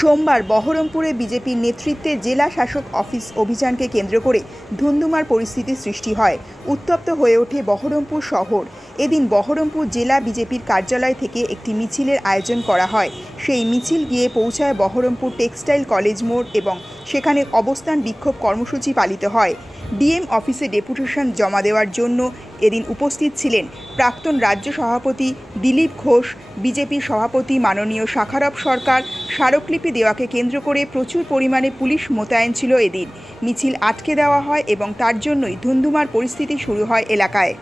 সোমবার বহরমপুরে বিজেপির নেতৃত্বে জেলা শাসক অফিস অভিযানকে কেন্দ্র করে ধুন্ধুমার পরিস্থিতি সৃষ্টি হয়। উত্তপ্ত হয়ে ওঠে বহরমপুর শহর। এদিন বহরমপুর জেলা বিজেপির কার্যালয় থেকে একটি মিছিলের আয়োজন করা হয়। সেই মিছিল গিয়ে পৌঁছায় বহরমপুর টেক্সটাইল কলেজ মোড় এবং সেখানে অবস্থান বিক্ষোভ কর্মসূচি পালিত হয়। ডিএম অফিসে ডেপুটেশন জমা দেওয়ার জন্য এদিন উপস্থিত ছিলেন প্রাক্তন রাজ্য সভাপতি দিলীপ ঘোষ, বিজেপির সভাপতি মাননীয় শাখারপ সরকার। স্মারকলিপি দেওয়াকে কেন্দ্র করে প্রচুর পরিমাণে পুলিশ মোতায়েন ছিল। এদিন মিছিল আটকে দেওয়া হয় এবং তার জন্যই ধুন্ধুমার পরিস্থিতি শুরু হয় এলাকায়।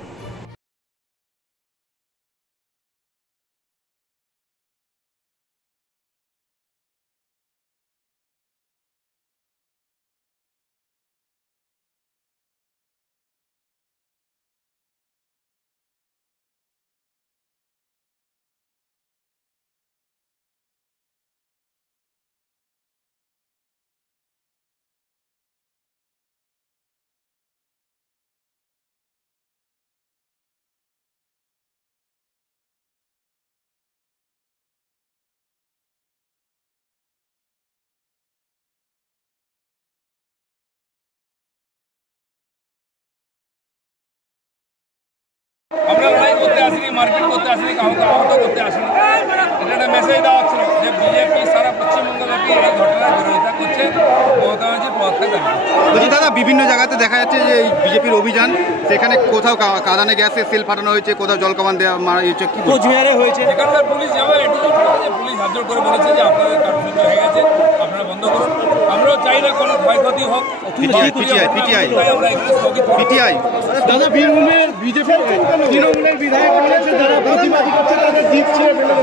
আমরা লড়াই করতে আসিনি, মারপিট করতে আসিনি, কাউকে আহত করতে আসিনি। এটা একটা মেসেজ দেওয়া ছিল যে বিজেপি সারা পশ্চিমবঙ্গব্যাপী এই ঘটনার বিরোধিতা করছে, মমতা ব্যানার্জির পদত্যাগ দাবি করছে। বলছি দাদা, বিভিন্ন জায়গাতে দেখা যাচ্ছে যে এই বিজেপির অভিযান, সেখানে কোথাও কাঁদানে গ্যাসে সেল ফাটানো হয়েছে, কোথাও জল কামান দেওয়া মারা হয়েছে, কি কোচবিহারে হয়েছে। এখানকার পুলিশ যাবে এটুকু যে পুলিশ হাত জোড় করে বলেছে যে আপনাদের কার্যসূচি হয়ে গেছে, আপনারা বন্ধ করুন। আমরাও চাই না কোনো ক্ষয়ক্ষতি হোক। দাদা, বীরভূমের বিজেপি তৃণমূলের বিধায়ক রয়েছে যারা প্রতিবাদী করছে, তাদের জিতছে বলে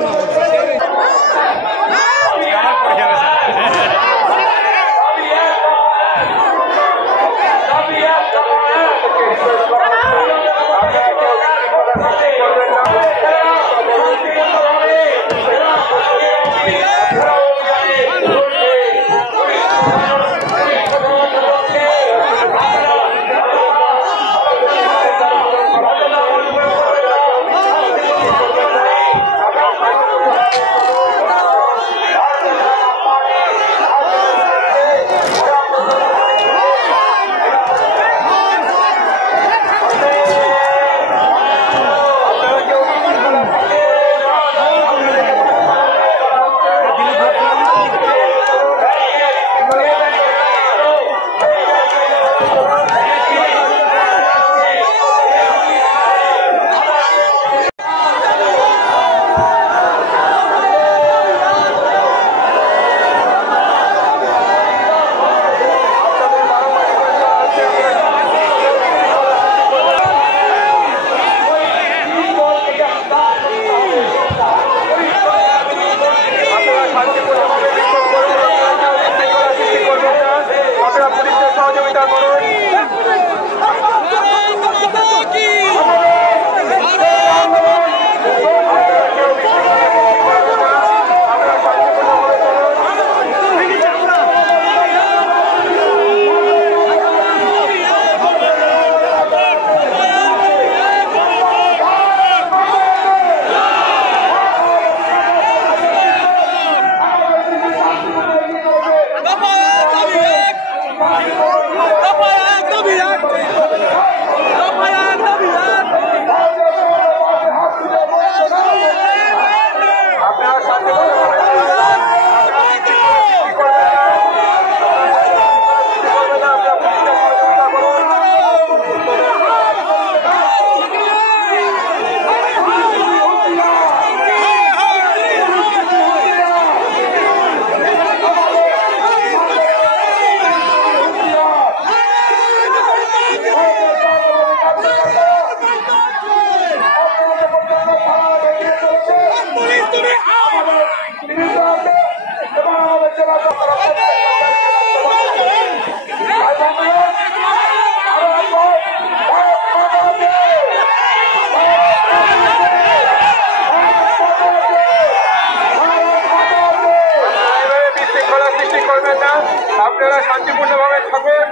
আপনারা শান্তিপূর্ণভাবে থাকুন।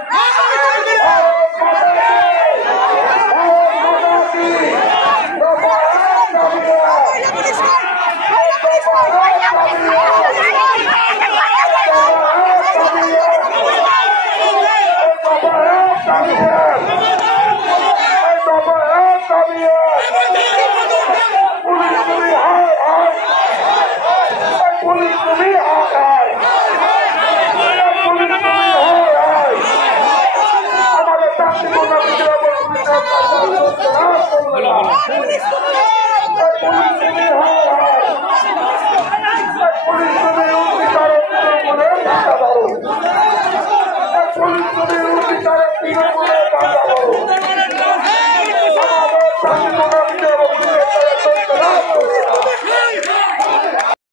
বলো